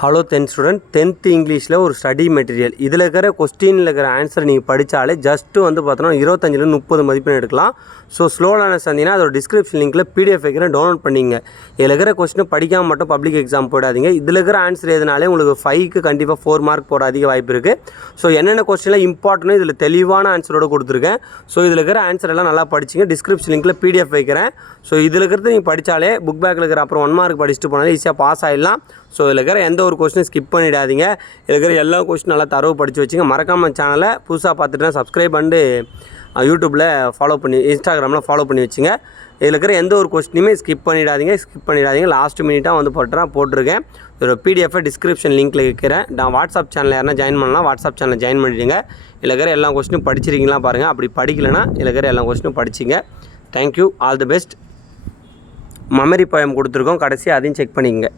Hello 10th student 10th இங்கிலீஷில் ஒரு study material இதில் இருக்கிற கொஸ்டினில் இருக்கிற ஆன்சர் நீங்கள் படித்தாலே ஜஸ்ட்டு வந்து பார்த்தோன்னா 25-30 மதிப்பெண் எடுக்கலாம். ஸோ ஸ்லோ லேர்னர்ஸ் வந்தீங்கன்னா அதோட டிஸ்கிரிப்ஷன் லிங்க்கில் பிடிஎஃப் வைக்கிறேன், டவுன்லோட் பண்ணிங்க. இதில் இருக்கிற கொஸ்டினை படிக்காமல் மட்டும் பப்ளிக் எக்ஸாம் போடாதீங்க. இதில் இருக்கிற ஆன்சர் எதுனாலே உங்களுக்கு 5க்கு கண்டிப்பாக 4 மார்க் போட அதிக வாய்ப்பு இருக்குது. ஸோ என்னென்ன கொஸ்டின்லாம் இம்பார்ட்டன்ட் இதில் தெளிவான ஆன்சரோடு கொடுத்துருக்கேன். ஸோ இதில் இருக்கிற ஆன்சர் எல்லாம் நல்லா படிச்சிங்க. டிஸ்கிரிப்ஷன் லிங்க்கில் பிடிஎஃப் வைக்கிறேன். ஸோ இதில் இருக்கிறது நீங்கள் படித்தாலே புக் பேக்கில் இருக்கிற அப்புறம் 1 மார்க் படிச்சுட்டு போனாலே ஈஸியாக பாஸ் ஆகிடலாம். ஸோ இதில் இருக்கிற எந்த ஒரு கொஸ்டினும் ஸ்கிப் பண்ணிடாதீங்க. இதில் இருக்கிற எல்லா கொஸ்டின் நல்லா தரவு படித்து வச்சுங்க. மறக்காமல் சேனலை புதுசாக பார்த்துட்டு சப்ஸ்கிரைப் பண்ணிட்டு யூடியூப்பில் ஃபாலோ பண்ணி இன்ஸ்டாகிராமில் ஃபாலோ பண்ணி வச்சுங்க. இதில் இருக்கிற எந்த ஒரு கொஸ்டினுமே ஸ்கிப் பண்ணிடாதீங்க. லாஸ்ட் மினிட்டாக வந்து போட்டிருக்கேன். இதோட பிடிஎஃபை டிஸ்கிரிப்ஷன் லிங்க்கில் வைக்கிறேன். நான் வாட்ஸ்அப் சேனலில் யாருன்னா ஜாயின் பண்ணலாம், வாட்ஸ்அப் சேனலில் ஜாயின் பண்ணிவிடுங்க. இதில் இருக்கிற எல்லா கொஸ்டினும் படிச்சிருக்கீங்களா பாருங்கள். அப்படி படிக்கலைன்னா இதில் இருக்கிற எல்லா கொஸ்டினும் படிச்சிங்க. Thank you, all the best. Memory poem கொடுத்துருக்கோம், கடைசி அதையும் செக் பண்ணிக்கங்க.